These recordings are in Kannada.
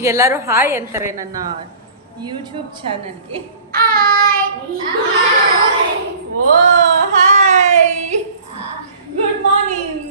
ಈಗೆಲ್ಲರೂ ಹಾಯ್ ಅಂತಾರೆ ನನ್ನ ಯೂಟ್ಯೂಬ್ ಚಾನಲ್ಗೆ. Oh hi, good morning.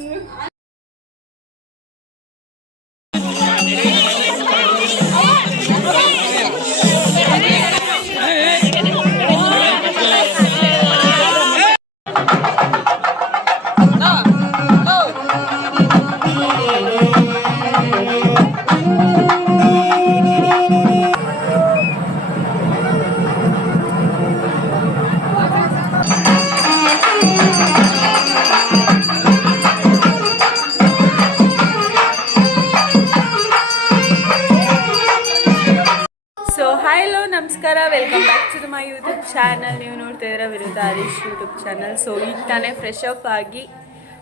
ನಮಸ್ಕಾರ, welcome back to my YouTube channel. ನೀವು ನೋಡ್ತಾ ಇದ್ದೀರಾ ವಿರುದ್ಧ ಹರೀಶ್ ಯೂಟ್ಯೂಬ್ ಚಾನಲ್. ಸೊ ಈಗ ತಾನೇ ಫ್ರೆಶ್ ಅಪ್ ಆಗಿ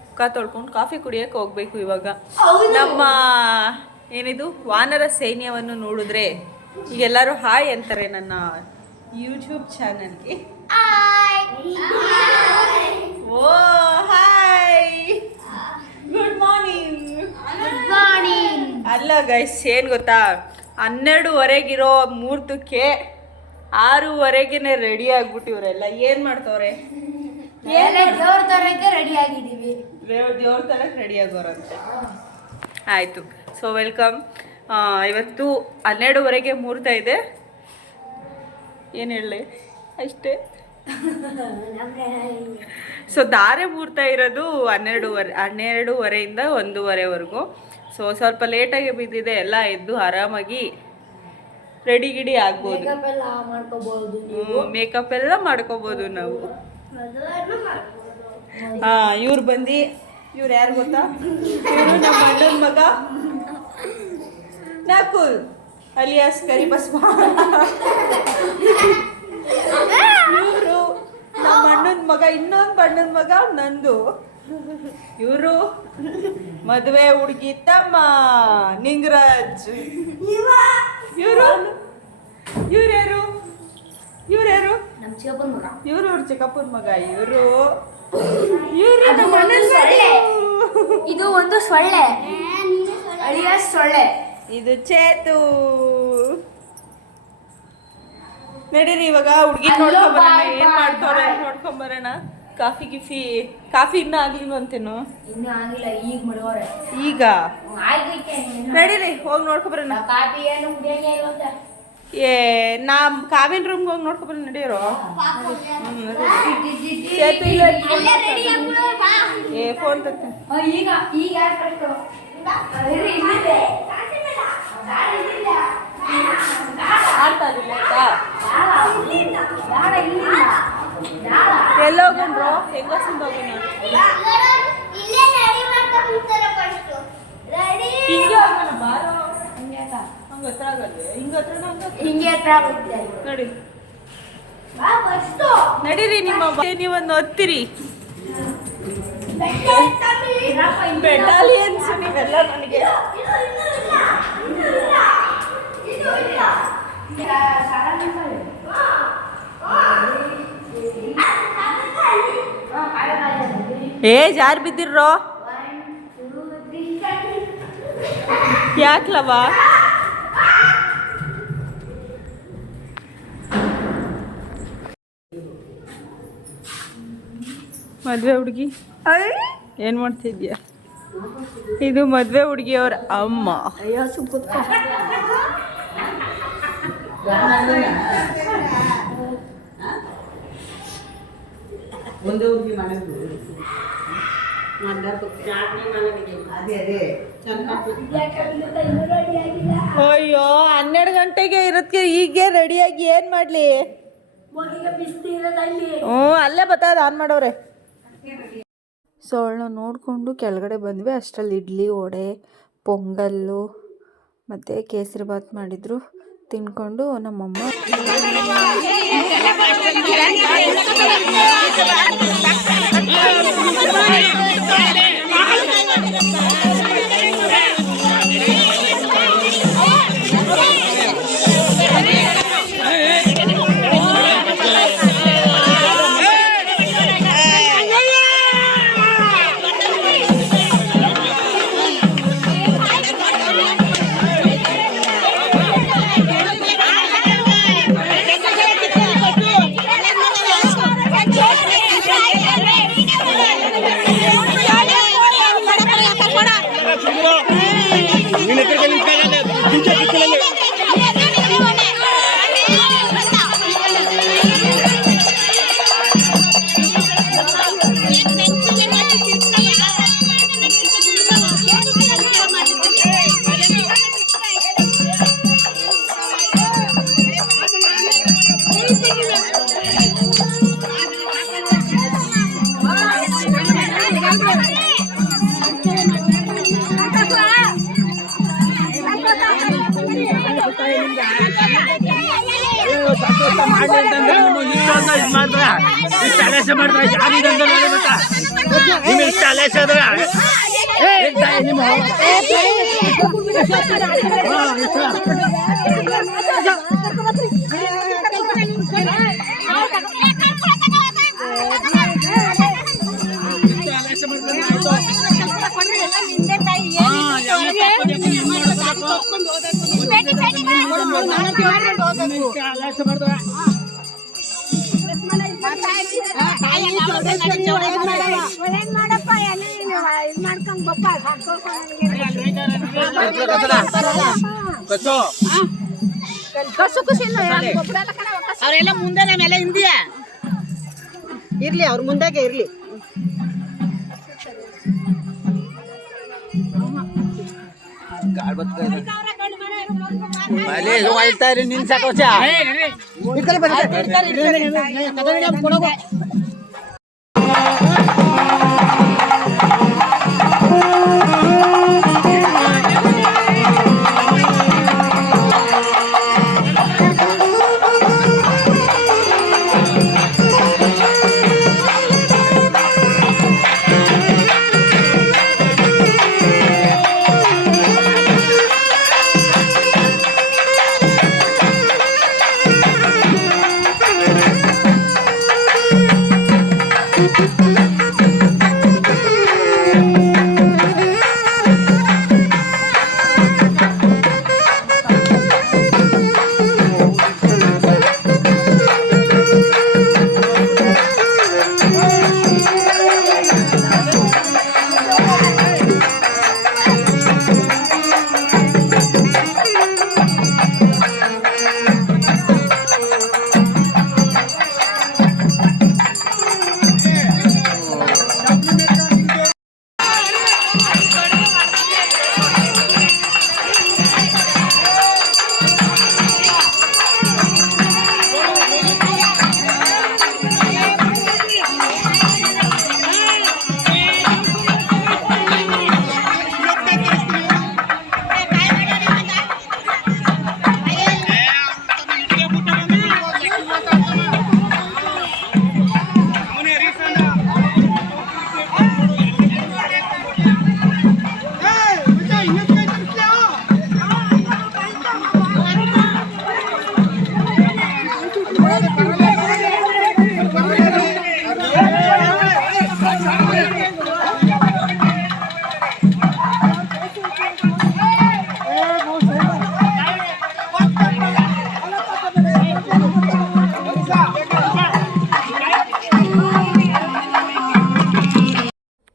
ಮುಖ ತೊಳ್ಕೊಂಡು ಕಾಫಿ ಕುಡಿಯೋಕ್ಕೆ ಹೋಗಬೇಕು. ಇವಾಗ ನಮ್ಮ ಏನಿದು ವಾನರ ಸೈನ್ಯವನ್ನು ನೋಡಿದ್ರೆ ಈಗೆಲ್ಲರೂ ಹಾಯ್ ಅಂತಾರೆ ನನ್ನ ಯೂಟ್ಯೂಬ್ ಚಾನಲ್ಗೆ. Oh hi, good morning. ಅಲ್ಲ ಗೈಸ್, ಏನು ಗೊತ್ತಾ, 12:15 ಮುಹೂರ್ತಕ್ಕೆ 6:15 ರೆಡಿ ಆಗ್ಬಿಟ್ಟಿವ್ರೆಲ್ಲ. ಏನು ಮಾಡ್ತವ್ರೆ? ದೇವ್ರ ತರಕ್ಕೆ ರೆಡಿ ಆಗಿದ್ದೀವಿ. ದೇವ್ರ ತರಕ್ಕೆ ರೆಡಿ ಆಗೋರಂತೆ. ಆಯಿತು. So welcome. ಇವತ್ತು 12:15 ಮುಹೂರ್ತ ಇದೆ. ಏನು ಹೇಳಲಿ, ಅಷ್ಟೇ. ಸೊ ಧಾರೆ ಮುಹೂರ್ತ ಇರೋದು 12:30ಇಂದ 1:15ವರೆಗೂ. ಸೊ ಸ್ವಲ್ಪ ಲೇಟಾಗಿ ಬಿದ್ದಿದೆ. ಎಲ್ಲ ಎದ್ದು ಆರಾಮಾಗಿ ರೆಡಿ ಗಿಡಿ ಆಗ್ಬೋದು. ಮೇಕಪ್ ಎಲ್ಲ ಮಾಡ್ಕೋಬೋದು ನಾವು. ಇವ್ರು ಬಂದು, ಇವ್ರು ಯಾರು ಗೊತ್ತಾ? ಇವರು ನಮ್ಮ ಅಣ್ಣನ ಮಗ ನಕುಲ್ ಅಲಿಯಾಸ್ ಕರಿಬಸ್ಮ. ಇವರು ನಮ್ಮ ಅಣ್ಣನ ಮಗ, ಇನ್ನೊಂದು ಅಣ್ಣನ ಮಗ ನಂದು. ಇವರು ಮದುವೆ ಹುಡುಗಿ ತಮ್ಮ ನಿಂಗರಾಜ್. ಇವ್ರ್ಯಾರು? ನಮ್ಮ ಚಿಕ್ಕಪ್ಪನ ಮಗ. ಇವರು ಅವ್ರ ಚಿಕ್ಕಪ್ಪನ ಮಗ. ಇವರು ಇದು ಒಂದು ಸೊಳ್ಳೆ, ಅಳಿಯಾಸ್ ಸೊಳ್ಳೆ. ಇದು ಚೇತು. ನಡೀರಿ ಇವಾಗ ಹುಡುಗಿ ನೋಡ್ಕೊಂಬರೋಣ, ಏನ್ ಮಾಡ್ತಾವ್ರೆ ನೋಡ್ಕೊಂಬರೋಣ. ಕಾಫಿ ಇನ್ನೂ ಆಗ್ಲಿಲ್ಲ ಅಂತೇನು? ಇನ್ನೂ ಆಗಿಲ್ಲ, ಈಗ ಮಾಡುವರೆ. ಈಗ ನಡೀರಿ ಹೋಗಿ ನೋಡ್ಕೊಬರೋಣ. ಕಾಫಿ ಏನು ಕುಡಿಯಂಗೆ ಇಲ್ಲ ಅಂತ. ಕಾವಿನ ರೂಮ್ಗೆ ಹೋಗಿ ನೋಡ್ಕೊಬರೋಣ. ನಡೀರೋ. ಫೋನ್ ತರ್ತೀನಿ. ಈಗ ಎಲ್ಲೋಗಣ್ರು? ಹೆಂಗಸಿಂದ ಹೋಗೋಣ. ಹಿಂಗೆ ಹೋಗೋಣ ಬಾರೋ. ಹಂಗೆ ಹತ್ರ ಆಗಲ್ವೇ? ಹಿಂಗೆ ಹತ್ರ ಆಗುತ್ತೆ. ನೋಡಿ ನಡೀರಿ. ನಿಮ್ಮ ನೀವೊಂದು ಒತ್ತಿರಿ. ಬೆಟಾಲಿಯನ್ಸ್ ನೀವೆಲ್ಲ ನನಗೆ. ಜಾರ್ ಬಿದ್ದಿರ್ರೋ? ಯಾಕ್ಲವ? ಮದುವೆ ಹುಡುಗಿ ಏನು ಮಾಡ್ತಿದ್ಯಾ? ಇದು ಮದುವೆ ಹುಡುಗಿಯವ್ರ ಅಮ್ಮ. ಅಯ್ಯೋ 12 ಗಂಟೆಗೆ ಇರೋದಕ್ಕೆ ಈಗ ರೆಡಿಯಾಗಿ ಏನು ಮಾಡಲಿ? ಅಲ್ಲೇ ಬರ್ತದೆ, ಆನ್ ಮಾಡೋರೆ. ಸೊ ಅವಳನ್ನ ನೋಡಿಕೊಂಡು ಕೆಳಗಡೆ ಬಂದ್ವಿ. ಅಷ್ಟರಲ್ಲಿ ಇಡ್ಲಿ, ವಡೆ, ಪೊಂಗಲ್ಲು ಮತ್ತು ಕೇಸರಿ ಬಾತ್ ಮಾಡಿದರು. ತಿನ್ಕೊಂಡು ನಮ್ಮಮ್ಮ ಅವರೆಲ್ಲ ಮುಂದೆ ನಾವೆಲ್ಲ ಹಿಂದಿಯ ಇರ್ಲಿ, ಅವ್ರ ಮುಂದಾಗೆ ಇರ್ಲಿ.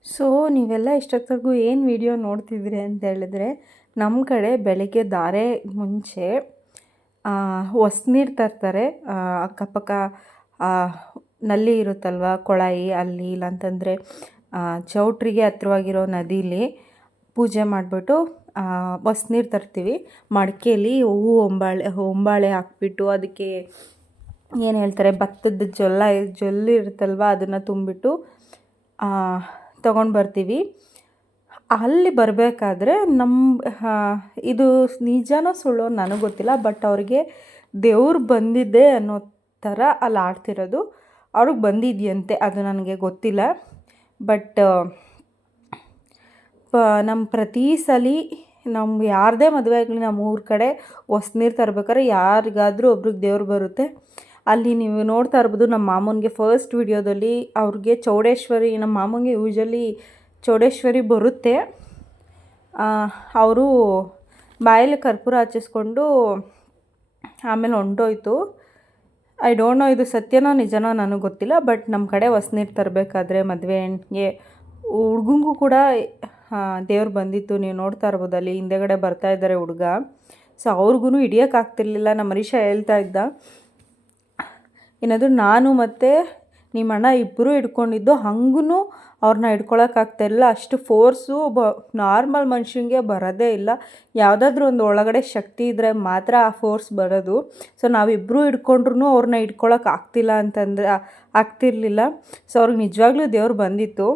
ಸೊ ನೀವೆಲ್ಲ ಇಷ್ಟೊತ್ತರೆಗೂ ಏನು ವಿಡಿಯೋ ನೋಡ್ತಿದ್ರಿ ಅಂತ ಹೇಳಿದ್ರೆ, ನಮ್ಮ ಕಡೆ ಬೆಳಗ್ಗೆ ಧಾರೆ ಮುಂಚೆ ಹೊಸ್ನೀರು ತರ್ತಾರೆ. ಅಕ್ಕಪಕ್ಕ ನಲ್ಲಿ ಇರುತ್ತಲ್ವ ಕೊಳಾಯಿ, ಅಲ್ಲಿ ಇಲ್ಲಾಂತಂದರೆ ಚೌಟ್ರಿಗೆ ಹತ್ರವಾಗಿರೋ ನದೀಲಿ ಪೂಜೆ ಮಾಡಿಬಿಟ್ಟು ಹೊಸ್ನೀರು ತರ್ತೀವಿ. ಮಡಿಕೇಲಿ ಹೂವು ಹೊಂಬಾಳೆ ಹಾಕ್ಬಿಟ್ಟು ಅದಕ್ಕೆ ಏನು ಹೇಳ್ತಾರೆ, ಭತ್ತದ ಜೊಲ್ಲು ಇರುತ್ತಲ್ವ, ಅದನ್ನು ತುಂಬಿಟ್ಟು ತೊಗೊಂಡು ಬರ್ತೀವಿ. ಅಲ್ಲಿ ಬರಬೇಕಾದ್ರೆ ಇದು ನಿಜನೋ ಸುಳ್ಳೋ ನನಗೆ ಗೊತ್ತಿಲ್ಲ, ಬಟ್ ಅವ್ರಿಗೆ ದೇವ್ರು ಬಂದಿದ್ದೆ ಅನ್ನೋ ಥರ ಅಲ್ಲಿ ಆಡ್ತಿರೋದು. ಅವ್ರಿಗೆ ಬಂದಿದೆಯಂತೆ, ಅದು ನನಗೆ ಗೊತ್ತಿಲ್ಲ. ಬಟ್ ನಮ್ಮ ಪ್ರತಿ ಸಲ ನಮ್ಗೆ ಯಾರದೇ ಮದುವೆ ಆಗಲಿ, ನಮ್ಮ ಊರ ಕಡೆ ಹೊಸ್ನೀರು ತರ್ಬೇಕಾದ್ರೆ ಯಾರಿಗಾದರೂ ಒಬ್ರಿಗೆ ದೇವ್ರು ಬರುತ್ತೆ. ಅಲ್ಲಿ ನೀವು ನೋಡ್ತಾ ಇರ್ಬೋದು, ನಮ್ಮ ಮಾಮೂನಿಗೆ ಫಸ್ಟ್ ವಿಡಿಯೋದಲ್ಲಿ ಅವ್ರಿಗೆ ಚೌಡೇಶ್ವರಿ, ನಮ್ಮ ಮಾಮೂನಿಗೆ ಯೂಶಲಿ ಚೌಡೇಶ್ವರಿ ಬರುತ್ತೆ. ಅವರು ಬಾಯಲ್ಲಿ ಕರ್ಪೂರ ಹಚ್ಚಿಸ್ಕೊಂಡು ಆಮೇಲೆ ಹೊಂಟೋಯ್ತು. ಐ ಡೋಂಟ್ ನೋ ಇದು ಸತ್ಯನೋ ನಿಜನೋ ನನಗೆ ಗೊತ್ತಿಲ್ಲ. ಬಟ್ ನಮ್ಮ ಕಡೆ ಹೊಸ್ನೀರು ತರಬೇಕಾದ್ರೆ ಮದುವೆಗೆ ಹುಡ್ಗಂಗೂ ಕೂಡ ದೇವ್ರು ಬಂದಿತ್ತು. ನೀವು ನೋಡ್ತಾ ಇರ್ಬೋದು, ಅಲ್ಲಿ ಹಿಂದೆಗಡೆ ಬರ್ತಾ ಇದ್ದಾರೆ ಹುಡುಗ. ಸೊ ಅವ್ರಿಗೂ ಹಿಡಿಯೋಕ್ಕಾಗ್ತಿರ್ಲಿಲ್ಲ. ನಮ್ಮ ಹರೀಶ ಹೇಳ್ತಾ ಇದ್ದ, ಏನಾದರೂ ನಾನು ಮತ್ತು ನಿಮ್ಮ ಅಣ್ಣ ಇಬ್ಬರು ಹಿಡ್ಕೊಂಡಿದ್ದು, ಹಂಗೂ ಅವ್ರನ್ನ ಹಿಡ್ಕೊಳಕ್ಕಾಗ್ತಾಯಿಲ್ಲ. ಅಷ್ಟು ಫೋರ್ಸು ನಾರ್ಮಲ್ ಮನುಷ್ಯಂಗೆ ಬರೋದೇ ಇಲ್ಲ. ಯಾವುದಾದ್ರೂ ಒಂದು ಒಳಗಡೆ ಶಕ್ತಿ ಇದ್ದರೆ ಮಾತ್ರ ಆ ಫೋರ್ಸ್ ಬರೋದು. ಸೊ ನಾವಿಬ್ಬರು ಹಿಡ್ಕೊಂಡ್ರೂ ಅವ್ರನ್ನ ಹಿಡ್ಕೊಳಕ್ಕೆ ಆಗ್ತಿರ್ಲಿಲ್ಲ. ಸೊ ಅವ್ರಿಗೆ ನಿಜವಾಗ್ಲೂ ದೇವ್ರು ಬಂದಿತ್ತು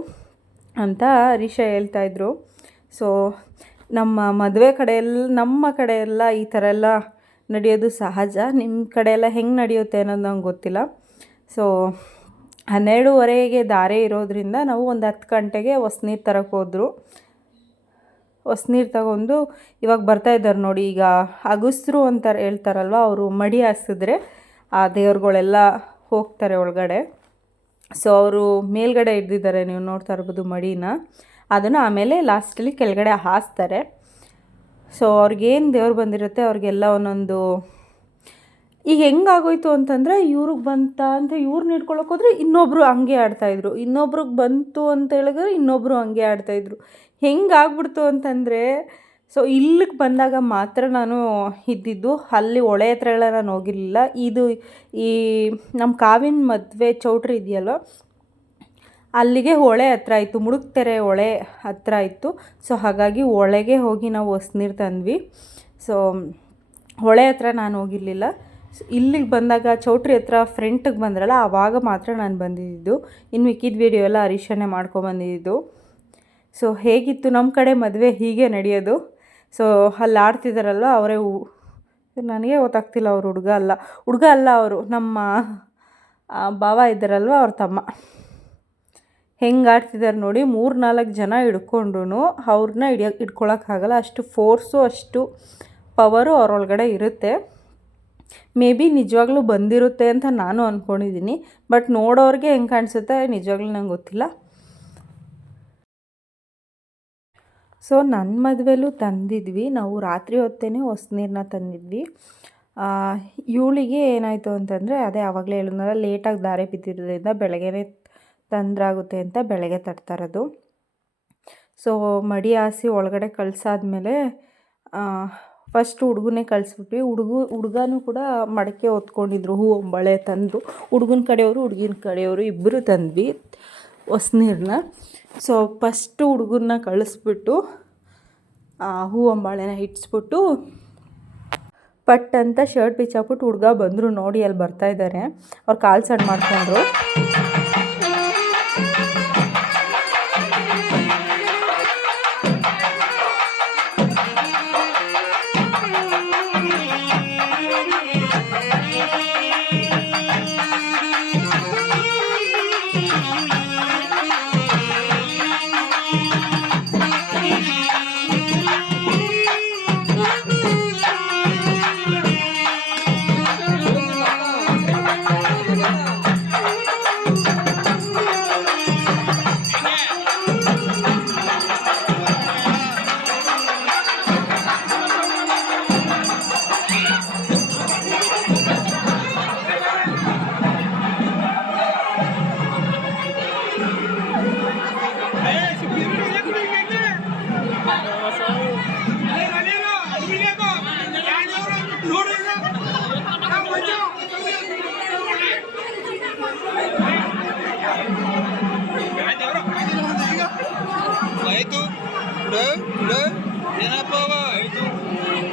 ಅಂತ ಹರೀಶ ಹೇಳ್ತಾಯಿದ್ರು. ಸೊ ನಮ್ಮ ಕಡೆ ಎಲ್ಲ ಈ ಥರ ಎಲ್ಲ ನಡೆಯೋದು ಸಹಜ. ನಿಮ್ಮ ಕಡೆ ಎಲ್ಲ ಹೆಂಗೆ ನಡೆಯುತ್ತೆ ಅನ್ನೋದು ನಂಗೆ ಗೊತ್ತಿಲ್ಲ. ಸೊ 12:30ಗೆ ದಾರೆ ಇರೋದ್ರಿಂದ ನಾವು ಒಂದು 10 ಗಂಟೆಗೆ ಹೊಸ್ನೀರು ತರಕ್ಕೆ ಹೋದ್ರು. ಹೊಸ್ನೀರು ತಗೊಂಡು ಇವಾಗ ಬರ್ತಾಯಿದ್ದಾರೆ ನೋಡಿ. ಈಗ ಅಗಸ್ರು ಅಂತ ಹೇಳ್ತಾರಲ್ವ, ಅವರು ಮಡಿ ಹಾಸಿದ್ರೆ ಆ ದೇವ್ರುಗಳೆಲ್ಲ ಹೋಗ್ತಾರೆ ಒಳಗಡೆ. ಸೊ ಅವರು ಮೇಲ್ಗಡೆ ಹಿಡ್ದಿದ್ದಾರೆ, ನೀವು ನೋಡ್ತಾ ಇರ್ಬೋದು ಮಡಿನ. ಅದನ್ನು ಆಮೇಲೆ ಲಾಸ್ಟಲ್ಲಿ ಕೆಳಗಡೆ ಹಾಸ್ತಾರೆ. ಸೊ ಅವ್ರಿಗೇನು ದೇವ್ರು ಬಂದಿರುತ್ತೆ ಅವ್ರಿಗೆಲ್ಲ ಒಂದೊಂದು. ಈಗ ಹೆಂಗಾಗೋಯ್ತು ಅಂತಂದರೆ, ಇವ್ರಿಗೆ ಬಂತ ಅಂತ ಇವ್ರನ್ನ ಹಿಡ್ಕೊಳಕ್ಕೆ ಹೋದರೆ ಇನ್ನೊಬ್ಬರು ಹಂಗೆ ಆಡ್ತಾಯಿದ್ರು, ಇನ್ನೊಬ್ರಿಗೆ ಬಂತು ಅಂತ ಹೇಳಿದ್ರೆ ಇನ್ನೊಬ್ಬರು ಹಂಗೆ ಆಡ್ತಾಯಿದ್ರು. ಹೆಂಗಾಗ್ಬಿಡ್ತು ಅಂತಂದರೆ, ಸೊ ಇಲ್ಲಿಗೆ ಬಂದಾಗ ಮಾತ್ರ ನಾನು ಇದ್ದಿದ್ದು. ಅಲ್ಲಿ ಹೊಳೆ ಹತ್ರ ಎಲ್ಲ ನಾನು ಹೋಗಿರಲಿಲ್ಲ. ಈ ನಮ್ಮ ಕಾವಿನ ಮದುವೆ ಚೌಟ್ರಿ ಇದೆಯಲ್ವ, ಅಲ್ಲಿಗೆ ಹೊಳೆ ಹತ್ರ ಇತ್ತು, ಮುಡುಕ್ತೆರೆ ಹೊಳೆ ಹತ್ರ ಇತ್ತು. ಸೊ ಹಾಗಾಗಿ ಹೊಳೆಗೆ ಹೋಗಿ ನಾವು ಹೊಸ್ನೀರು ತಂದ್ವಿ. ಸೊ ಹೊಳೆ ಹತ್ರ ನಾನು ಹೋಗಿರಲಿಲ್ಲ. ಇಲ್ಲಿಗೆ ಬಂದಾಗ ಚೌಟ್ರಿ ಹತ್ರ ಫ್ರಂಟಿಗೆ ಬಂದ್ರಲ್ಲ, ಆವಾಗ ಮಾತ್ರ ನಾನು ಬಂದಿದ್ದು. ಇನ್ನು ಮಿಕ್ಕಿದ ವೀಡಿಯೋ ಎಲ್ಲ ಹರೀಶನೇ ಮಾಡ್ಕೊಬಂದಿದ್ದು. ಸೊ ಹೇಗಿತ್ತು ನಮ್ಮ ಕಡೆ ಮದುವೆ? ಹೀಗೆ ನಡೆಯೋದು. ಸೊ ಅಲ್ಲಿ ಆಡ್ತಿದ್ದಾರಲ್ವ ಅವರೇ, ನನಗೆ ಗೊತ್ತಾಗ್ತಿಲ್ಲ ಅವ್ರು ಹುಡುಗ ಅಲ್ಲ ಅವರು ನಮ್ಮ ಭಾವ ಇದ್ದಾರಲ್ವ, ಅವ್ರ ತಮ್ಮ. ಹೆಂಗೆ ಆಡ್ತಿದ್ದಾರೆ ನೋಡಿ. 3-4 ಜನ ಹಿಡ್ಕೊಂಡ್ರು ಅವ್ರನ್ನ ಹಿಡ್ಕೊಳಕ್ಕಾಗಲ್ಲ. ಅಷ್ಟು ಫೋರ್ಸು, ಅಷ್ಟು ಪವರು ಅವ್ರೊಳಗಡೆ ಇರುತ್ತೆ. ಮೇ ಬಿ ನಿಜವಾಗ್ಲೂ ಬಂದಿರುತ್ತೆ ಅಂತ ನಾನು ಅಂದ್ಕೊಂಡಿದ್ದೀನಿ. ಬಟ್ ನೋಡೋರಿಗೆ ಹೆಂಗೆ ಕಾಣಿಸುತ್ತೆ ನಿಜವಾಗ್ಲೂ ನಂಗೆ ಗೊತ್ತಿಲ್ಲ. ಸೊ ನನ್ನ ಮದುವೆಲೂ ತಂದಿದ್ವಿ ನಾವು, ರಾತ್ರಿ ಹೊತ್ತೇ ಹೊಸ್ನೀರನ್ನ ತಂದಿದ್ವಿ. ಇವಳಿಗೆ ಏನಾಯಿತು ಅಂತಂದರೆ, ಅದೇ ಆವಾಗಲೇ ಹೇಳಿದ್ನಲ್ಲ, ಲೇಟಾಗಿ ದಾರೆ ಬಿದ್ದಿರೋದ್ರಿಂದ ಬೆಳಗ್ಗೆನೇ ತೊಂದರಾಗುತ್ತೆ ಅಂತ ಬೆಳಗ್ಗೆ ತಟ್ತಾರದು. ಸೊ ಮಡಿ ಹಾಸಿ ಒಳಗಡೆ ಕಳಿಸಾದ್ಮೇಲೆ ಫಸ್ಟ್ ಹುಡುಗನೇ ಕಳಿಸ್ಬಿಟ್ವಿ. ಹುಡುಗನೂ ಕೂಡ ಮಡಕೆ ಹೊತ್ಕೊಂಡಿದ್ರು, ಹೂವು ಬಳೆ ತಂದು. ಹುಡುಗನ ಕಡೆಯವರು ಹುಡುಗಿನ ಕಡೆಯವರು ಇಬ್ಬರು ತಂದ್ವಿ ಹೊಸ್ನೀರನ್ನ. ಸೊ ಫಸ್ಟು ಹುಡುಗನ್ನ ಕಳಿಸ್ಬಿಟ್ಟು ಹೂವು ಬಾಳೆನ ಇಟ್ಸ್ಬಿಟ್ಟು ಪಟ್ ಅಂತ ಶರ್ಟ್ ಬಿಚ್ಚಾಕ್ಬಿಟ್ಟು ಹುಡುಗ ಬಂದರು. ನೋಡಿ ಅಲ್ಲಿ ಬರ್ತಾಯಿದ್ದಾರೆ, ಅವ್ರು ಕಾಲು ಸಣ್ಣ ಮಾಡ್ಕೊಂಡ್ರು.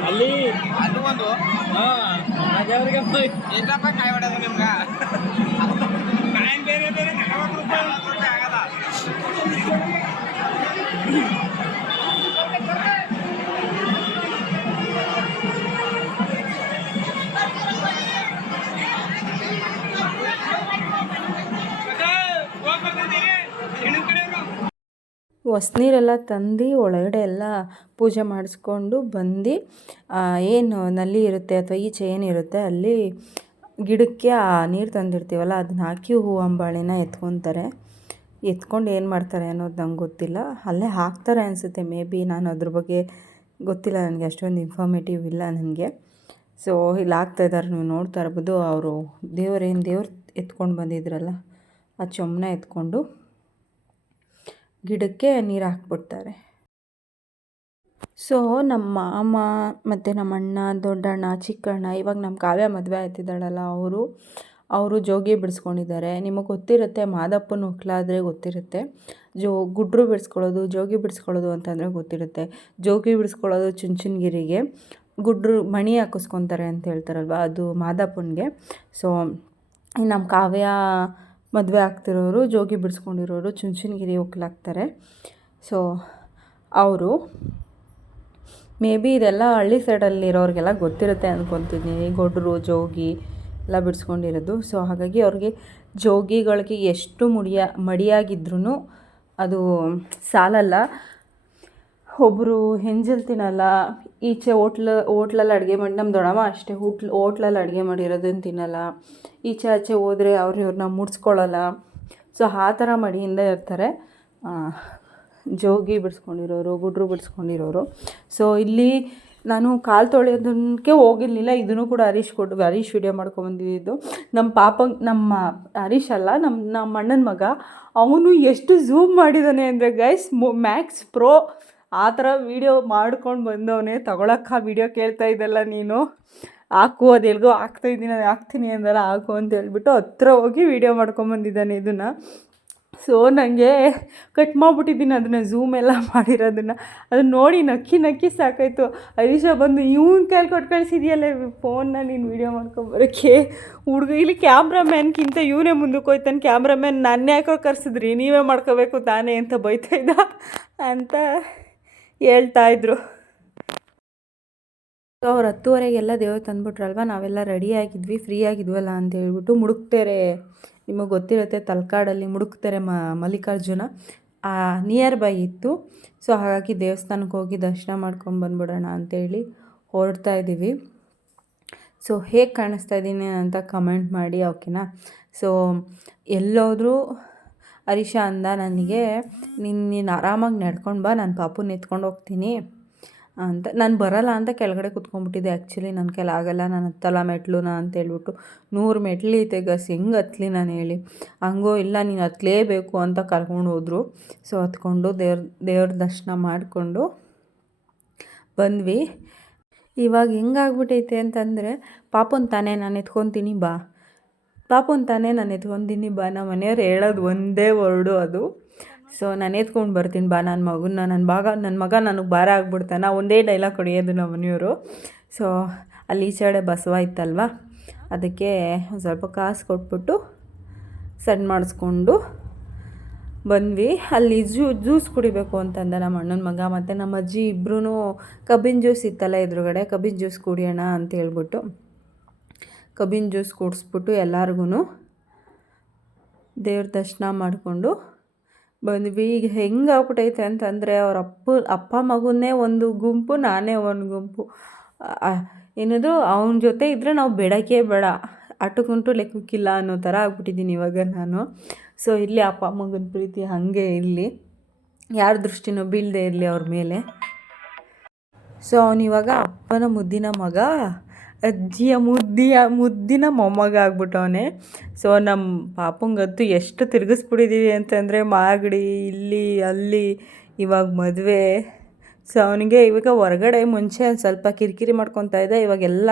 ಅಲ್ಲಿ ಒಂದು ಎಷ್ಟಪ್ಪ ಕಾಯಿ ಹೊಡೆದು ನಿಮ್ಗೆ ಕಾಯಿ ಬೇರೆ ಬೇರೆ 40 ರೂಪಾಯಿ ಆಗಲ್ಲ. ಹೊಸ್ನೀರೆಲ್ಲ ತಂದು ಒಳಗಡೆ ಎಲ್ಲ ಪೂಜೆ ಮಾಡಿಸ್ಕೊಂಡು ಬಂದು, ಏನು ನಲ್ಲಿ ಇರುತ್ತೆ ಅಥವಾ ಈಚೆ ಏನಿರುತ್ತೆ ಅಲ್ಲಿ ಗಿಡಕ್ಕೆ ಆ ನೀರು ತಂದಿರ್ತೀವಲ್ಲ ಅದನ್ನ ಹಾಕಿ ಹೂವು ಅಂಬಾಳೆನ ಎತ್ಕೊತಾರೆ. ಎತ್ಕೊಂಡು ಏನು ಮಾಡ್ತಾರೆ ಅನ್ನೋದು ನಂಗೆ ಗೊತ್ತಿಲ್ಲ. ಅಲ್ಲೇ ಹಾಕ್ತಾರೆ ಅನಿಸುತ್ತೆ ಮೇ ಬಿ. ನಾನು ಅದ್ರ ಬಗ್ಗೆ ಗೊತ್ತಿಲ್ಲ, ನನಗೆ ಅಷ್ಟೊಂದು ಇನ್ಫಾರ್ಮೇಟಿವ್ ಇಲ್ಲ ನನಗೆ. ಸೊ ಇಲ್ಲಿ ಹಾಕ್ತಾಯಿದ್ದಾರೆ, ನೀವು ನೋಡ್ತಾ ಇರ್ಬೋದು. ಅವರು ದೇವ್ರು ಎತ್ಕೊಂಡು ಬಂದಿದ್ರಲ್ಲ ಆ ಚೊಂಬನ ಎತ್ಕೊಂಡು ಗಿಡಕ್ಕೆ ನೀರು ಹಾಕ್ಬಿಡ್ತಾರೆ. ಸೊ ನಮ್ಮ ಮಾಮ ಮತ್ತು ನಮ್ಮ ಅಣ್ಣ ದೊಡ್ಡಣ್ಣ ಚಿಕ್ಕಣ್ಣ ಇವಾಗ ನಮ್ಮ ಕಾವ್ಯ ಮದುವೆ ಆಯ್ತಿದ್ದಾಳಲ್ಲ ಅವರು ಜೋಗಿ ಬಿಡಿಸ್ಕೊಂಡಿದ್ದಾರೆ. ನಿಮಗೆ ಗೊತ್ತಿರುತ್ತೆ, ಮಾದಪ್ಪನ ಹೊಕ್ಲಾದ್ರೆ ಗೊತ್ತಿರುತ್ತೆ. ಗುಡ್ರು ಬಿಡಿಸ್ಕೊಳ್ಳೋದು, ಜೋಗಿ ಬಿಡಿಸ್ಕೊಳ್ಳೋದು ಅಂತಂದರೆ ಗೊತ್ತಿರುತ್ತೆ. ಜೋಗಿ ಬಿಡಿಸ್ಕೊಳ್ಳೋದು ಚುಂಚನಗಿರಿಗೆ, ಗುಡ್ರು ಮಣಿ ಹಾಕಿಸ್ಕೊತಾರೆ ಅಂತ ಹೇಳ್ತಾರಲ್ವ, ಅದು ಮಾದಪ್ಪನಿಗೆ. ಸೊ ನಮ್ಮ ಕಾವ್ಯ ಮದುವೆ ಆಗ್ತಿರೋರು, ಜೋಗಿ ಬಿಡಿಸ್ಕೊಂಡಿರೋರು ಚುಂಚನಗಿರಿ ಒಕ್ಕಲಾಗ್ತಾರೆ. ಸೊ ಅವರು ಮೇ ಬಿ ಇದೆಲ್ಲ ಹಳ್ಳಿ ಸೈಡಲ್ಲಿರೋರಿಗೆಲ್ಲ ಗೊತ್ತಿರುತ್ತೆ ಅಂದ್ಕೊತಿದ್ದೀನಿ, ಗೊಡ್ರು ಜೋಗಿ ಎಲ್ಲ ಬಿಡಿಸ್ಕೊಂಡಿರೋದು. ಸೊ ಹಾಗಾಗಿ ಅವ್ರಿಗೆ ಜೋಗಿಗಳಿಗೆ ಎಷ್ಟು ಮಡಿಯಾಗಿದ್ರೂ ಅದು ಸಾಲಲ್ಲ. ಒಬ್ಬರು ಹೆಂಜಲ್ ತಿನ್ನಲ್ಲ, ಈಚೆ ಹೋಟ್ಲಲ್ಲಿ ಅಡುಗೆ ಮಾಡಿ, ನಮ್ಮ ದೊಡ್ಡಮ್ಮ ಅಷ್ಟೇ ಹೋಟ್ಲಲ್ಲಿ ಅಡುಗೆ ಮಾಡಿರೋದನ್ನು ತಿನ್ನಲ್ಲ, ಈಚೆ ಆಚೆ ಹೋದರೆ ಇವ್ರನ್ನ ಮುಡ್ಸ್ಕೊಳ್ಳಲ್ಲ. ಸೊ ಆ ಥರ ಮಡಿಯಿಂದ ಇರ್ತಾರೆ ಜೋಗಿ ಬಿಡಿಸ್ಕೊಂಡಿರೋರು, ಗುಡ್ರು ಬಿಡಿಸ್ಕೊಂಡಿರೋರು. ಸೊ ಇಲ್ಲಿ ನಾನು ಕಾಲು ತೊಳೆಯೋದಕ್ಕೆ ಹೋಗಿರಲಿಲ್ಲ. ಇದನ್ನು ಕೂಡ ಹರೀಶ್ ವಿಡಿಯೋ ಮಾಡ್ಕೊಂಬಂದಿದ್ದು. ನಮ್ಮ ಹರೀಶ್ ಅಲ್ಲ, ನಮ್ಮ ಅಣ್ಣನ ಮಗ, ಅವನು ಎಷ್ಟು ಝೂಮ್ ಮಾಡಿದ್ದಾನೆ ಅಂದರೆ ಗೈಸ್, ಮ್ಯಾಕ್ಸ್ ಪ್ರೋ ಆ ಥರ ವೀಡಿಯೋ ಮಾಡ್ಕೊಂಡು ಬಂದವನೇ. ತಗೊಳಕ್ಕ ವೀಡಿಯೋ ಕೇಳ್ತಾ ಇದ್ದಲ್ಲ ನೀನು, ಹಾಕು, ಅದು ಎಲ್ಗೋ ಹಾಕ್ತೀನಿ ಅಂದಲ್ಲ, ಹಾಕು ಅಂತ ಹೇಳ್ಬಿಟ್ಟು ಹತ್ರ ಹೋಗಿ ವೀಡಿಯೋ ಮಾಡ್ಕೊಂಬಂದಿದ್ದಾನೆ ಇದನ್ನು. ಸೊ ನನಗೆ ಕಟ್ ಮಾಡಿಬಿಟ್ಟಿದ್ದೀನಿ ಅದನ್ನು, ಝೂಮ್ ಎಲ್ಲ ಮಾಡಿರೋದನ್ನು. ಅದನ್ನು ನೋಡಿ ನಕ್ಕಿ ಸಾಕಾಯಿತು. ಹರೀಶ ಬಂದು ಇವನ ಕೈಲಿ ಕೊಟ್ಟು ಕಳಿಸಿದ್ಯಲ್ಲ ಫೋನ್ನ ನೀನು ವೀಡಿಯೋ ಮಾಡ್ಕೊಂಬರೋಕ್ಕೆ. ಇಲ್ಲಿ ಕ್ಯಾಮ್ರಾಮ್ಯಾನ್ಗಿಂತ ಇವನೇ ಮುಂದಕ್ಕೆ ಹೋಯ್ತಾನೆ. ಕ್ಯಾಮ್ರಾಮ್ಯಾನ್ ನನ್ನ ಯಾಕೋ ಕರೆಸಿದ್ರಿ, ನೀವೇ ಮಾಡ್ಕೋಬೇಕು ತಾನೇ ಅಂತ ಬೈತಾಯಿದ್ದ ಅಂತ ಹೇಳ್ತಾಯಿದ್ರು. ಸೊ ಅವ್ರು 10:30ಗೆಲ್ಲ ದೇವ್ರು ತಂದುಬಿಟ್ರಲ್ವ, ನಾವೆಲ್ಲ ರೆಡಿಯಾಗಿದ್ವಿ, ಫ್ರೀ ಆಗಿದ್ವಲ್ಲ ಅಂತ ಹೇಳ್ಬಿಟ್ಟು ಮುಡುಕ್ತೆರೆ, ನಿಮಗೆ ಗೊತ್ತಿರುತ್ತೆ ತಲಕಾಡಲ್ಲಿ ಮುಡುಕ್ತೆರೆ ಮಲ್ಲಿಕಾರ್ಜುನ ನಿಯರ್ ಬೈ ಇತ್ತು. ಸೊ ಹಾಗಾಗಿ ದೇವಸ್ಥಾನಕ್ಕೆ ಹೋಗಿ ದರ್ಶನ ಮಾಡ್ಕೊಂಡು ಬಂದ್ಬಿಡೋಣ ಅಂತೇಳಿ ಹೊರಡ್ತಾ ಇದ್ದೀವಿ. ಸೊ ಹೇಗೆ ಕಾಣಿಸ್ತಾ ಇದ್ದೀನಿ ಅಂತ ಕಮೆಂಟ್ ಮಾಡಿ, ಓಕೆನಾ. ಸೊ ಎಲ್ಲೋದ್ರೂ ಹರೀಶ ಅಂದ ನನಗೆ, ನೀನು ಆರಾಮಾಗಿ ನಡ್ಕೊಂಡು ಬಾ, ನಾನು ಪಾಪುನ ಎತ್ಕೊಂಡು ಹೋಗ್ತೀನಿ ಅಂತ. ನಾನು ಬರೋಲ್ಲ ಅಂತ ಕೆಳಗಡೆ ಕುತ್ಕೊಂಡ್ಬಿಟ್ಟಿದ್ದೆ. ಆ್ಯಕ್ಚುಲಿ ನನ್ನ ಕೈಲಿ ಆಗಲ್ಲ, ನಾನು ಹತ್ತಲ್ಲ ಮೆಟ್ಲುನ ಅಂತ ಹೇಳ್ಬಿಟ್ಟು. 100 ಮೆಟ್ಲು ಐತೆ ಗಸ್, ಹೆಂಗೆ ಹತ್ತಲಿ ನಾನು ಹೇಳಿ. ಹಂಗೋ ಇಲ್ಲ ನೀನು ಹತ್ತಲೇಬೇಕು ಅಂತ ಕರ್ಕೊಂಡು ಹೋದರು. ಸೊ ಹತ್ಕೊಂಡು ದೇವ್ರ ದರ್ಶನ ಮಾಡಿಕೊಂಡು ಬಂದ್ವಿ. ಇವಾಗ ಹೆಂಗಾಗ್ಬಿಟ್ಟೈತೆ ಅಂತಂದರೆ, ಪಾಪುನ ತಾನೇ ನಾನು ಎತ್ಕೊತೀನಿ ಬಾ, ಪಾಪುನ ತಾನೇ ನಾನು ಎತ್ಕೊತೀನಿ ಬಾ, ನಮ್ಮ ಮನೆಯವ್ರು ಹೇಳೋದು ಒಂದೇ ವರ್ಡು ಅದು. ಸೊ ನಾನು ಎತ್ಕೊಂಡು ಬರ್ತೀನಿ ಬಾ ನನ್ನ ಮಗನ್ನ, ನನ್ನ ಮಗ ನನಗೆ ಭಾರ ಆಗ್ಬಿಡ್ತಾನೆ, ಒಂದೇ ಡೈಲಾಗ್ ಹೊಡೆಯೋದು ನಮ್ಮ ಮನೆಯವರು. ಸೊ ಅಲ್ಲಿ ಈಚೆಡೆ ಬಸವ ಇತ್ತಲ್ವ, ಅದಕ್ಕೆ ಒಂದು ಸ್ವಲ್ಪ ಕಾಸು ಕೊಟ್ಬಿಟ್ಟು ಸಣ್ಣ ಮಾಡಿಸ್ಕೊಂಡು ಬಂದ್ವಿ. ಅಲ್ಲಿ ಜ್ಯೂಸ್ ಕುಡಿಬೇಕು ಅಂತಂದ ನಮ್ಮ ಅಣ್ಣನ ಮಗ ಮತ್ತು ನಮ್ಮ ಅಜ್ಜಿ ಇಬ್ಬರೂ. ಕಬ್ಬಿನ ಜ್ಯೂಸ್ ಇತ್ತಲ್ಲ ಎದುರುಗಡೆ, ಕಬ್ಬಿನ ಜ್ಯೂಸ್ ಕುಡಿಯೋಣ ಅಂತ ಹೇಳ್ಬಿಟ್ಟು ಕಬ್ಬಿನ ಜ್ಯೂಸ್ ಕುಡಿಸ್ಬಿಟ್ಟು ಎಲ್ಲರಿಗೂ ದೇವ್ರ ದರ್ಶನ ಮಾಡಿಕೊಂಡು ಬಂದ್ವಿ. ಈಗ ಹೆಂಗೆ ಆಗ್ಬಿಟ್ಟೈತೆ ಅಂತಂದರೆ, ಅವ್ರ ಅಪ್ಪ ಮಗುನೇ ಒಂದು ಗುಂಪು, ನಾನೇ ಒಂದು ಗುಂಪು. ಏನದು ಅವನ ಜೊತೆ ಇದ್ದರೆ ನಾವು ಬೇಡಕ್ಕೆ ಬೇಡ, ಅಟುಕುಂಟು ಲೆಕ್ಕಕ್ಕಿಲ್ಲ ಅನ್ನೋ ಥರ ಆಗ್ಬಿಟ್ಟಿದ್ದೀನಿ ಇವಾಗ ನಾನು. ಸೊ ಇಲ್ಲಿ ಅಪ್ಪ ಮಗನ ಪ್ರೀತಿ ಹಾಗೆ ಇರಲಿ, ಯಾರ ದೃಷ್ಟಿನೂ ಬೀಳದೆ ಇರಲಿ ಅವ್ರ ಮೇಲೆ. ಸೊ ಅವನಿವಾಗ ಅಪ್ಪನ ಮುದ್ದಿನ ಮಗ, ಅಜ್ಜಿಯ ಮುದ್ದಿನ ಮೊಮ್ಮಗ ಆಗ್ಬಿಟ್ಟವನೆ. ಸೊ ನಮ್ಮ ಪಾಪಂಗಂತೂ ಎಷ್ಟು ತಿರುಗಿಸ್ಬಿಟ್ಟಿದ್ದೀವಿ ಅಂತಂದರೆ, ಮಾಗಡಿ ಇಲ್ಲಿ ಅಲ್ಲಿ, ಇವಾಗ ಮದುವೆ. ಸೊ ಅವನಿಗೆ ಇವಾಗ ಹೊರಗಡೆ ಮುಂಚೆ ಒಂದು ಸ್ವಲ್ಪ ಕಿರಿಕಿರಿ ಮಾಡ್ಕೊತಾ ಇದ್ದ, ಇವಾಗೆಲ್ಲ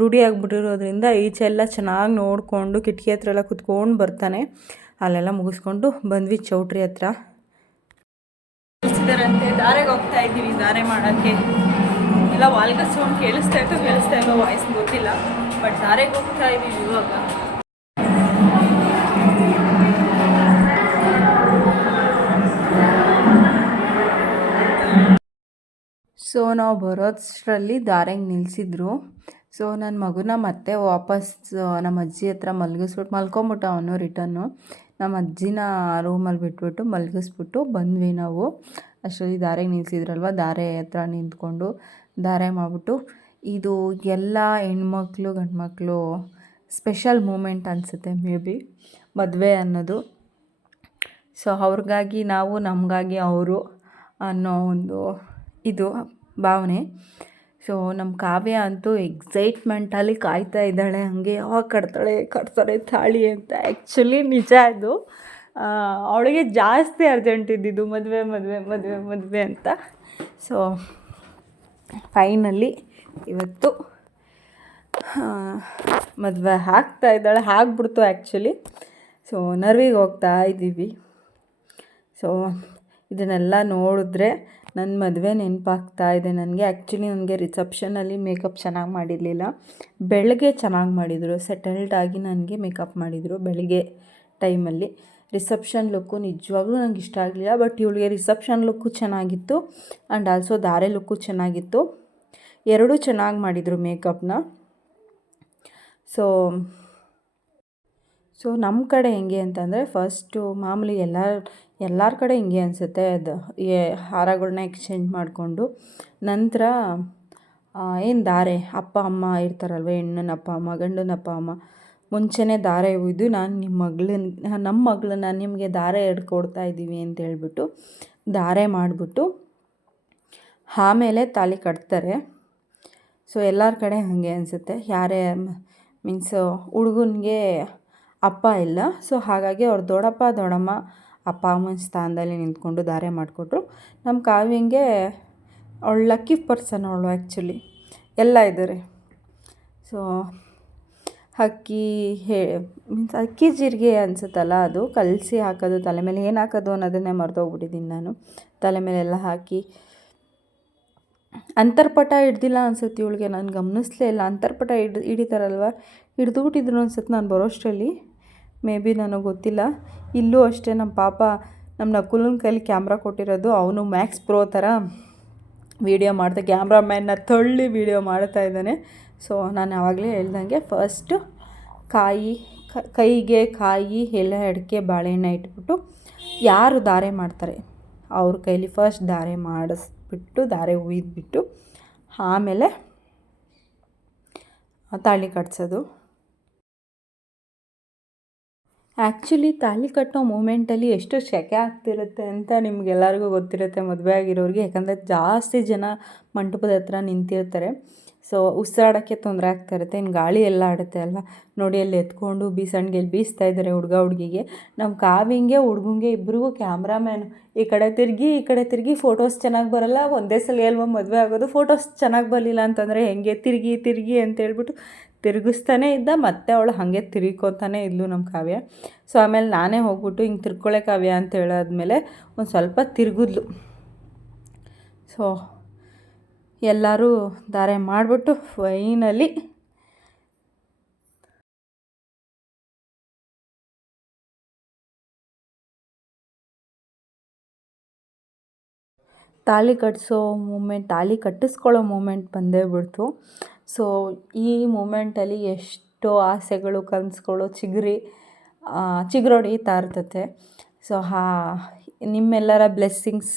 ರೂಢಿ ಆಗಿಬಿಟ್ಟಿರೋದ್ರಿಂದ ಈಚೆ ಎಲ್ಲ ಚೆನ್ನಾಗಿ ನೋಡಿಕೊಂಡು ಕಿಟಕಿ ಹತ್ರ ಎಲ್ಲ ಕುತ್ಕೊಂಡು ಬರ್ತಾನೆ. ಅಲ್ಲೆಲ್ಲ ಮುಗಿಸ್ಕೊಂಡು ಬಂದ್ವಿ ಚೌಟ್ರಿ ಹತ್ರ. ದಾರೆಗೆ ಹೋಗ್ತಾ ಇದ್ದೀವಿ, ದಾರೆ ಮಾಡೋಕ್ಕೆ. ಎಲ್ಲ ವಾಲ್ಗ ಸೌಂಡ್ ಕೇಳಿಸ್ತಾ ಇಲ್ವೋ ವಾಯ್ಸ್ ಗೊತ್ತಿಲ್ಲ, ಬಟ್ ದಾರೆಗೆ ಹೋಗ್ತಾ ಇದ್ದೀವಿ ಇವಾಗ. ಸೊ ನಾವು ಬರೋಷ್ಟರಲ್ಲಿ ದಾರೆಗೆ ನಿಲ್ಲಿಸಿದ್ರು. ಸೊ ನನ್ನ ಮಗುನ ಮತ್ತೆ ವಾಪಸ್ ನಮ್ಮ ಅಜ್ಜಿ ಹತ್ರ ಮಲ್ಕೊಂಬಿಟ್ಟ ಅವನು ರಿಟರ್ನು. ನಮ್ಮ ಅಜ್ಜಿನ ರೂಮಲ್ಲಿ ಬಿಟ್ಬಿಟ್ಟು ಮಲಗಿಸ್ಬಿಟ್ಟು ಬಂದ್ವಿ ನಾವು. ಅಷ್ಟರಲ್ಲಿ ದಾರೆಗೆ ನಿಲ್ಲಿಸಿದ್ರಲ್ವ, ದಾರೆ ಹತ್ರ ನಿಂತ್ಕೊಂಡು ದಾರೆ ಮಾಡಿಬಿಟ್ಟು, ಇದು ಎಲ್ಲ ಹೆಣ್ಮಕ್ಳು ಗಂಡು ಮಕ್ಕಳು ಸ್ಪೆಷಲ್ ಮೂಮೆಂಟ್ ಅನಿಸುತ್ತೆ ಮೇ ಬಿ ಮದುವೆ ಅನ್ನೋದು. ಸೊ ಅವ್ರಿಗಾಗಿ ನಾವು, ನಮಗಾಗಿ ಅವರು ಅನ್ನೋ ಒಂದು ಇದು ಭಾವನೆ. ಸೊ ನಮ್ಮ ಕಾವ್ಯ ಅಂತೂ ಎಕ್ಸೈಟ್ಮೆಂಟಲ್ಲಿ ಕಾಯ್ತಾ ಇದ್ದಾಳೆ, ಹಾಗೆ ಯಾವಾಗ ಕಟ್ತಾರೆ ತಾಳಿ ಅಂತ. ಆ್ಯಕ್ಚುಲಿ ನಿಜ ಅದು, ಅವಳಿಗೆ ಜಾಸ್ತಿ ಅರ್ಜೆಂಟ್ ಇದ್ದಿದ್ದು ಮದುವೆ ಅಂತ. ಸೊ ಫೈನಲಿ ಇವತ್ತು ಮದುವೆ ಆಗ್ತಾ ಇದ್ದಾಳೆ, ಆಗ್ಬಿಡ್ತು ಆ್ಯಕ್ಚುಲಿ. ಸೊ ನರ್ವಿಗೆ ಹೋಗ್ತಾ ಇದ್ದೀವಿ. ಸೊ ಇದನ್ನೆಲ್ಲ ನೋಡಿದ್ರೆ ನನ್ನ ಮದುವೆ ನೆನಪಾಗ್ತಾ ಇದೆ ನನಗೆ. ಆ್ಯಕ್ಚುಲಿ ನನಗೆ ರಿಸೆಪ್ಷನಲ್ಲಿ ಮೇಕಪ್ ಚೆನ್ನಾಗಿ ಮಾಡಿರಲಿಲ್ಲ. ಬೆಳಗ್ಗೆ ಚೆನ್ನಾಗಿ ಮಾಡಿದರು, ಸೆಟಲ್ಡಾಗಿ ನನಗೆ ಮೇಕಪ್ ಮಾಡಿದರು ಬೆಳಗ್ಗೆ ಟೈಮಲ್ಲಿ. ರಿಸೆಪ್ಷನ್ ಲುಕ್ಕು ನಿಜವಾಗ್ಲೂ ನನಗೆ ಇಷ್ಟ ಆಗಲಿಲ್ಲ. ಬಟ್ ಇವಳಿಗೆ ರಿಸೆಪ್ಷನ್ ಲುಕ್ಕು ಚೆನ್ನಾಗಿತ್ತು ಆ್ಯಂಡ್ ಆಲ್ಸೋ ಧಾರೆ ಲುಕ್ಕು ಚೆನ್ನಾಗಿತ್ತು. ಎರಡೂ ಚೆನ್ನಾಗಿ ಮಾಡಿದರು ಮೇಕಪ್ನ. ಸೊ ನಮ್ಮ ಕಡೆ ಹೆಂಗೆ ಅಂತಂದರೆ ಫಸ್ಟು ಮಾಮೂಲಿ ಎಲ್ಲರ ಕಡೆ ಹಿಂಗೆ ಅನಿಸುತ್ತೆ. ಅದು ಹಾರಗಳನ್ನ ಎಕ್ಸ್ಚೇಂಜ್ ಮಾಡಿಕೊಂಡು ನಂತರ ಏನು ಧಾರೆ ಅಪ್ಪ ಅಮ್ಮ ಇರ್ತಾರಲ್ವ, ಹೆಣ್ಣನ ಅಪ್ಪ ಅಮ್ಮ ಗಂಡನ ಅಪ್ಪ ಅಮ್ಮ ಮುಂಚೆನೇ ಧಾರೆ ಒಯ್ದು ನಮ್ಮ ಮಗಳನ್ನ ನಿಮಗೆ ಧಾರೆ ಕೊಡ್ತಾ ಇದ್ದೀವಿ ಅಂತ ಹೇಳ್ಬಿಟ್ಟು ಧಾರೆ ಮಾಡಿಬಿಟ್ಟು ಆಮೇಲೆ ತಾಳಿ ಕಟ್ತಾರೆ. ಸೊ ಎಲ್ಲರ ಕಡೆ ಹಾಗೆ ಅನಿಸುತ್ತೆ. ಯಾರೇ ಮೀನ್ಸ್ ಹುಡುಗನಿಗೆ ಅಪ್ಪ ಇಲ್ಲ, ಸೊ ಹಾಗಾಗಿ ಅವ್ರ ದೊಡ್ಡಪ್ಪ ದೊಡ್ಡಮ್ಮ ಅಪ್ಪ ಅಮ್ಮನ ಸ್ಥಾನದಲ್ಲಿ ನಿಂತ್ಕೊಂಡು ಧಾರೆ ಮಾಡಿಕೊಟ್ರು. ನಮ್ಮ ಕಾವ್ಯಂಗೆ ಅವಳು ಲಕ್ಕಿ ಪರ್ಸನ್ ಅವಳು ಆ್ಯಕ್ಚುಲಿ. ಎಲ್ಲ ಇದ್ದಾರೆ. ಸೊ ಅಕ್ಕಿ ಜೀರಿಗೆ ಅನಿಸುತ್ತಲ್ಲ, ಅದು ಕಲಸಿ ಹಾಕೋದು ತಲೆ ಮೇಲೆ. ಏನು ಹಾಕೋದು ಅನ್ನೋದನ್ನೇ ಮರ್ತೋಗ್ಬಿಟ್ಟಿದ್ದೀನಿ ನಾನು. ತಲೆ ಮೇಲೆಲ್ಲ ಹಾಕಿ ಅಂತರ್ಪಟ ಹಿಡ್ದಿಲ್ಲ ಅನ್ಸುತ್ತೆ ಇವಳಿಗೆ, ನಾನು ಗಮನಿಸ್ಲೇ ಇಲ್ಲ. ಅಂತರ್ಪಟ ಹಿಡಿತಾರಲ್ವ, ಹಿಡಿದುಬಿಟ್ಟಿದ್ರು ಅನ್ಸುತ್ತೆ ನಾನು ಬರೋಷ್ಟರಲ್ಲಿ. ಮೇ ಬಿ ನನಗೆ ಗೊತ್ತಿಲ್ಲ. ಇಲ್ಲೂ ಅಷ್ಟೇ ನಮ್ಮ ಪಾಪ ನಮ್ಮ ನಕುಲನ ಕೈಲಿ ಕ್ಯಾಮ್ರಾ ಕೊಟ್ಟಿರೋದು. ಅವನು ಮ್ಯಾಕ್ಸ್ ಪ್ರೋ ಥರ ವೀಡಿಯೋ ಮಾಡ್ತಾ ಕ್ಯಾಮ್ರಾಮ್ಯಾನ್ನ ತಳ್ಳಿ ವೀಡಿಯೋ ಮಾಡ್ತಾ ಇದ್ದಾನೆ. ಸೊ ನಾನು ಆವಾಗಲೇ ಹೇಳ್ದಂಗೆ ಫಸ್ಟು ಕೈಗೆ ಕಾಯಿ ಎಲೆ ಅಡಿಕೆ ಬಾಳೆಹಣ್ಣು ಇಟ್ಬಿಟ್ಟು ಯಾರು ಧಾರೆ ಮಾಡ್ತಾರೆ ಅವ್ರ ಕೈಲಿ ಫಸ್ಟ್ ಧಾರೆ ಮಾಡಿಸ್ಬಿಟ್ಟು ಧಾರೆ ಹುಯ್ದುಬಿಟ್ಟು ಆಮೇಲೆ ತಾಳಿ ಕಟ್ಸೋದು. ಆ್ಯಕ್ಚುಲಿ ತಾಳಿ ಕಟ್ಟೋ ಮೂಮೆಂಟಲ್ಲಿ ಎಷ್ಟು ಸೆಕೆ ಆಗ್ತಿರುತ್ತೆ ಅಂತ ನಿಮಗೆಲ್ಲರಿಗೂ ಗೊತ್ತಿರುತ್ತೆ ಮದುವೆ ಆಗಿರೋರಿಗೆ. ಯಾಕಂದರೆ ಜಾಸ್ತಿ ಜನ ಮಂಟಪದ ಹತ್ರ ನಿಂತಿರ್ತಾರೆ. ಸೊ ಉಸಿರಾಡೋಕ್ಕೆ ತೊಂದರೆ ಆಗ್ತಾ ಇರುತ್ತೆ. ಇನ್ನು ಗಾಳಿ ಎಲ್ಲ ಆಡುತ್ತೆ ಅಲ್ವಾ. ನೋಡಿ ಅಲ್ಲಿ ಎತ್ಕೊಂಡು ಸಣ್ಣಗೆಲ್ಲಿ ಬೀಸ್ತಾ ಇದ್ದಾರೆ ಹುಡುಗಿಗೆ. ನಮ್ಮ ಕಾವಿಂಗೆ ಹುಡುಗಂಗೆ ಇಬ್ಬರಿಗೂ ಕ್ಯಾಮ್ರಾಮ್ಯಾನು ಈ ಕಡೆ ತಿರುಗಿ ಫೋಟೋಸ್ ಚೆನ್ನಾಗಿ ಬರೋಲ್ಲ. ಒಂದೇ ಸಲ ಎಲ್ವ ಮದುವೆ ಆಗೋದು, ಫೋಟೋಸ್ ಚೆನ್ನಾಗಿ ಬರಲಿಲ್ಲ ಅಂತಂದರೆ ಹೆಂಗೆ ತಿರುಗಿ ಅಂತ ಹೇಳ್ಬಿಟ್ಟು ತಿರುಗಿಸ್ತಾನೆ ಇದ್ದ. ಮತ್ತೆ ಅವಳು ಹಾಗೆ ತಿರುಗ್ಕೊತಾನೆ ಇದ್ಲು ನಮ್ಮ ಕಾವ್ಯ. ಸೊ ಆಮೇಲೆ ನಾನೇ ಹೋಗ್ಬಿಟ್ಟು ಹಿಂಗೆ ತಿರ್ಕೊಳ್ಳೆ ಕಾವ್ಯ ಅಂತ ಹೇಳಾದ್ಮೇಲೆ ಒಂದು ಸ್ವಲ್ಪ ತಿರುಗಿದ್ಲು. ಸೊ ಎಲ್ಲರೂ ಧಾರೆ ಮಾಡಿಬಿಟ್ಟು ಫೈನಲಿ ತಾಳಿ ಕಟ್ಟಿಸ್ಕೊಳ್ಳೋ ಮೂಮೆಂಟ್ ಬಂದೇ ಬಿಡ್ತು. ಸೊ ಈ ಮೂಮೆಂಟಲ್ಲಿ ಎಷ್ಟೋ ಆಸೆಗಳು ಕನಸುಗಳು ಚಿಗುರೊಡೀತಾ ಇರ್ತತೆ. ಸೊ ನಿಮ್ಮೆಲ್ಲರ ಬ್ಲೆಸ್ಸಿಂಗ್ಸ್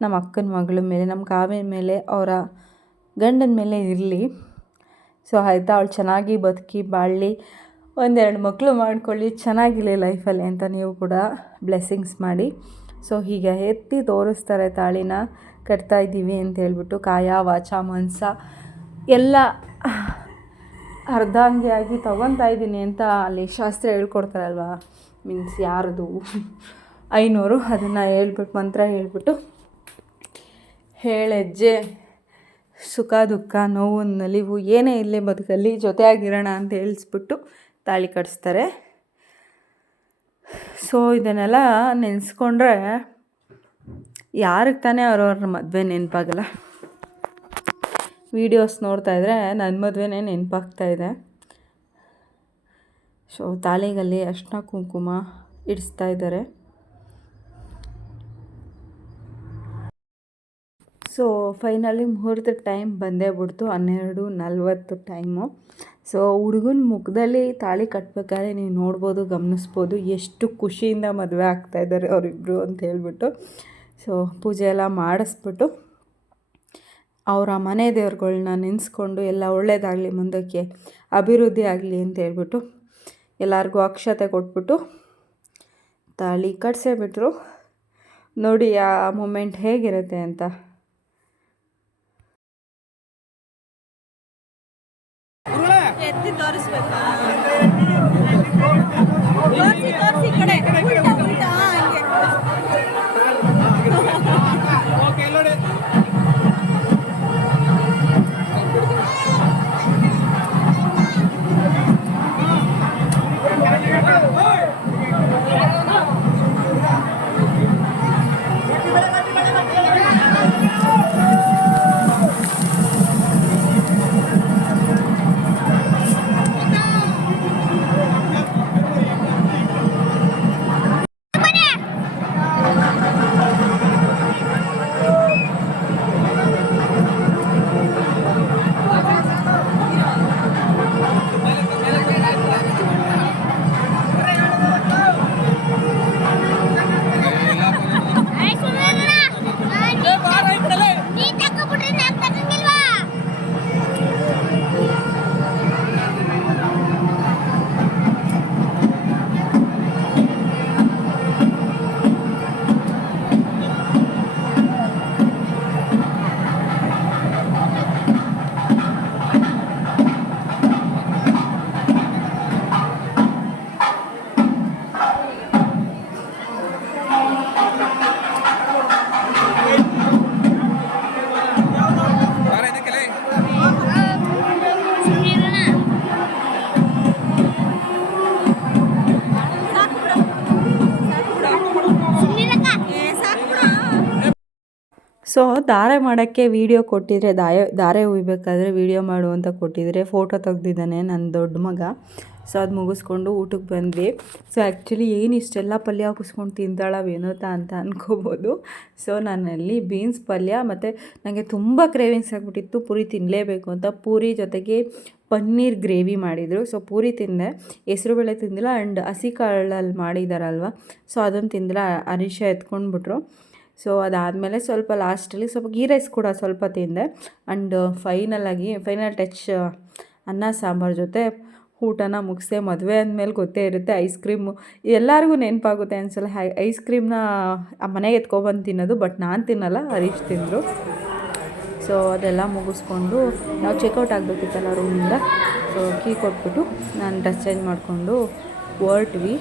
ನಮ್ಮ ಅಕ್ಕನ ಮಗಳ ಮೇಲೆ, ನಮ್ಮ ಕಾವ್ಯನ ಮೇಲೆ, ಅವರ ಗಂಡನ ಮೇಲೆ ಇರಲಿ. ಸೊ ಆಯಿತಾ, ಅವಳು ಚೆನ್ನಾಗಿ ಬದುಕಿ ಬಾಳಲಿ, ಒಂದೆರಡು ಮಕ್ಕಳು ಮಾಡ್ಕೊಳ್ಳಿ, ಚೆನ್ನಾಗಿರಲಿ ಲೈಫಲ್ಲಿ ಅಂತ ನೀವು ಕೂಡ ಬ್ಲೆಸ್ಸಿಂಗ್ಸ್ ಮಾಡಿ. ಸೊ ಹೀಗೆ ಎತ್ತಿ ತೋರಿಸ್ತಾರೆ ತಾಳಿನ ಕಟ್ತಾ ಇದ್ದೀವಿ ಅಂತ ಹೇಳ್ಬಿಟ್ಟು. ಕಾಯ ವಾಚ ಮನಸ ಎಲ್ಲ ಅರ್ಧಾಂಗಿಯಾಗಿ ತೊಗೊತಾ ಇದ್ದೀನಿ ಅಂತ ಅಲ್ಲಿ ಶಾಸ್ತ್ರ ಹೇಳ್ಕೊಡ್ತಾರಲ್ವ, ಮೀನ್ಸ್ ಯಾರದು 500 ಅದನ್ನು ಹೇಳ್ಬಿಟ್ಟು ಮಂತ್ರ ಹೇಳ್ಬಿಟ್ಟು ಹೆಜ್ಜೆ ಸುಖ ದುಃಖ ನೋವು ನಲಿವು ಏನೇ ಇರಲಿ ಬದುಕಲ್ಲಿ ಜೊತೆಯಾಗಿರೋಣ ಅಂತ ಹೇಳಿಸ್ಬಿಟ್ಟು ತಾಳಿ ಕಟ್ಟಿಸ್ತಾರೆ. ಸೊ ಇದನ್ನೆಲ್ಲ ನೆನೆಸ್ಕೊಂಡ್ರೆ ಯಾರಿಗೆ ತಾನೇ ಅವ್ರವ್ರ ಮದುವೆ ನೆನಪಾಗಲ್ಲ. ವೀಡಿಯೋಸ್ ನೋಡ್ತಾಯಿದ್ರೆ ನನ್ನ ಮದುವೆನೇ ನೆನಪಾಗ್ತಾಯಿದೆ. ಸೊ ತಾಳಿಗಲ್ಲಿ ಅರಿಶಿನ ಕುಂಕುಮ ಇಡಿಸ್ತಾ ಇದ್ದಾರೆ. ಸೊ ಫೈನಲಿ ಮುಹೂರ್ತದ ಟೈಮ್ ಬಂದೇ ಬಿಡ್ತು, 12:40 ಟೈಮು. ಸೊ ಹುಡುಗನ ಮುಖದಲ್ಲಿ ತಾಳಿ ಕಟ್ಟಬೇಕಾದ್ರೆ ನೀವು ನೋಡ್ಬೋದು, ಗಮನಿಸ್ಬೋದು ಎಷ್ಟು ಖುಷಿಯಿಂದ ಮದುವೆ ಆಗ್ತಾಯಿದ್ದಾರೆ ಅವರಿಬ್ಬರು ಅಂತ ಹೇಳ್ಬಿಟ್ಟು. ಸೊ ಪೂಜೆ ಎಲ್ಲ ಮಾಡಿಸ್ಬಿಟ್ಟು ಅವರ ಮನೆ ದೇವ್ರುಗಳ್ನ ನೆನೆಸ್ಕೊಂಡು ಎಲ್ಲ ಒಳ್ಳೆಯದಾಗಲಿ, ಮುಂದಕ್ಕೆ ಅಭಿವೃದ್ಧಿ ಆಗಲಿ ಅಂತ ಹೇಳ್ಬಿಟ್ಟು ಎಲ್ಲರಿಗೂ ಅಕ್ಷತೆ ಕೊಟ್ಬಿಟ್ಟು ತಾಳಿ ಕಟ್ಸೇ ಬಿಟ್ಟರು. ನೋಡಿ ಆ ಮೂಮೆಂಟ್ ಹೇಗಿರುತ್ತೆ ಅಂತ. ಎತ್ತಿ ತೋರಿಸ್ಬೇಕಾ? ತೋರಿಸಿ ಕಡೆ ಹಂಗೆ ಸೊ ಧಾರೆ ಮಾಡೋಕ್ಕೆ ವೀಡಿಯೋ ಕೊಟ್ಟಿದ್ರೆ ಧಾರೆ ಹುಯ್ಬೇಕಾದ್ರೆ ವೀಡಿಯೋ ಮಾಡು ಅಂತ ಕೊಟ್ಟಿದ್ರೆ ಫೋಟೋ ತೆಗ್ದಿದ್ದಾನೆ ನನ್ನ ದೊಡ್ಡ ಮಗ. ಸೊ ಅದು ಮುಗಿಸ್ಕೊಂಡು ಊಟಕ್ಕೆ ಬಂದ್ವಿ. ಸೊ ಆ್ಯಕ್ಚುಲಿ ಏನು ಇಷ್ಟೆಲ್ಲ ಪಲ್ಯ ಹಾಕಿಸ್ಕೊಂಡು ತಿಂತಾಳ ವಿನೋತಾ ಅಂತ ಅನ್ಕೋಬೋದು. ಸೊ ನಾನಲ್ಲಿ ಬೀನ್ಸ್ ಪಲ್ಯ ಮತ್ತು ನನಗೆ ತುಂಬ ಕ್ರೇವಿಂಗ್ಸ್ ಆಗಿಬಿಟ್ಟಿತ್ತು ಪೂರಿ ತಿನ್ನಲೇಬೇಕು ಅಂತ. ಪೂರಿ ಜೊತೆಗೆ ಪನ್ನೀರ್ ಗ್ರೇವಿ ಮಾಡಿದರು. ಸೊ ಪೂರಿ ತಿಂದೆ, ಹೆಸರುಬೇಳೆ ತಿಂದಿಲ್ಲ. ಆ್ಯಂಡ್ ಹಸಿ ಕಾಳಲ್ಲಿ ಮಾಡಿದಾರಲ್ವ, ಸೊ ಅದನ್ನು ತಿಂದಿಲ್ಲ. ಅರಿಶ ಎತ್ಕೊಂಡ್ಬಿಟ್ರು. ಸೊ ಅದಾದಮೇಲೆ ಸ್ವಲ್ಪ ಲಾಸ್ಟಲ್ಲಿ ಸ್ವಲ್ಪ ಗೀ ರೈಸ್ ಕೂಡ ಸ್ವಲ್ಪ ತಿಂದೆ. ಆ್ಯಂಡ್ ಫೈನಲ್ ಟಚ್ ಅನ್ನ ಸಾಂಬಾರು ಜೊತೆ ಊಟನ ಮುಗಿಸ್ದೆ. ಮದುವೆ ಅಂದಮೇಲೆ ಗೊತ್ತೇ ಇರುತ್ತೆ, ಐಸ್ ಕ್ರೀಮು ಎಲ್ಲರಿಗೂ ನೆನಪಾಗುತ್ತೆ ಅನ್ಸಲ್ಲ. ಐಸ್ ಕ್ರೀಮ್ನ ಮನೆಗೆ ಎತ್ಕೊಬಂದು ತಿನ್ನೋದು. ಬಟ್ ನಾನು ತಿನ್ನಲ್ಲ, ಹರೀಶ್ ತಿಂದರು. ಸೊ ಅದೆಲ್ಲ ಮುಗಿಸ್ಕೊಂಡು ನಾವು ಚೆಕ್ಔಟ್ ಆಗಬೇಕಿತ್ತಲ್ಲ ರೂಮಿಂದ. ಸೊ ಕೀ ಕೊಟ್ಬಿಟ್ಟು ನಾನು ಡ್ರೆಸ್ ಚೇಂಜ್ ಮಾಡಿಕೊಂಡು ಹೊರಟ್ವಿ.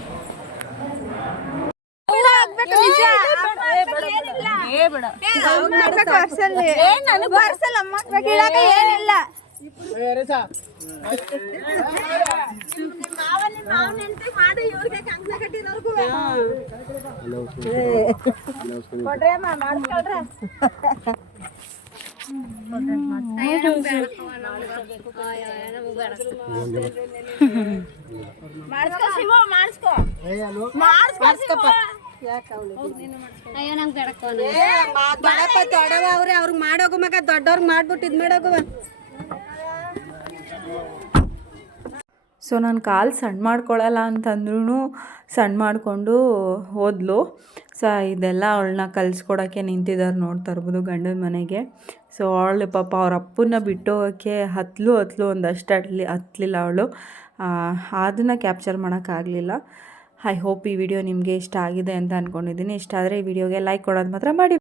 ಅವ್ರಿಗೆ ಮಾಡೋಗು ಮಗ ದೊಡ್ಡವ್ರಿಗೆ ಮಾಡ್ಬಿಟ್ಟು ಇದು ಮಾಡೋಗುವ. ಸೊ ನಾನು ಕಾಲು ಸಣ್ಣ ಮಾಡ್ಕೊಳ್ಳಲ್ಲ ಅಂತಂದ್ರೂ ಸಣ್ಣ ಮಾಡಿಕೊಂಡು ಹೋದ್ಲು. ಸೊ ಇದೆಲ್ಲ ಅವಳನ್ನ ಕಲಿಸ್ಕೊಡೋಕ್ಕೆ ನಿಂತಿದ್ದಾರೆ ನೋಡ್ತಾ ಇರ್ಬೋದು ಗಂಡನ ಮನೆಗೆ. ಸೊ ಅವಳು ಪಾಪ ಅವ್ರ ಅಪ್ಪನ್ನ ಬಿಟ್ಟು ಹೋಗೋಕ್ಕೆ ಹತ್ತಲು ಒಂದಷ್ಟು ಹತ್ತಲಿಲ್ಲ ಅವಳು. ಅದನ್ನು ಕ್ಯಾಪ್ಚರ್ ಮಾಡೋಕ್ಕಾಗಲಿಲ್ಲ. ಐ ಹೋಪ್ ಈ ವಿಡಿಯೋ ನಿಮಗೆ ಇಷ್ಟ ಆಗಿದೆ ಅಂತ ಅಂದ್ಕೊಂಡಿದ್ದೀನಿ. ಇಷ್ಟ ಆದರೆ ಈ ವಿಡಿಯೋಗೆ ಲೈಕ್ ಕೊಡೋದು ಮಾತ್ರ ಮಾಡಿ.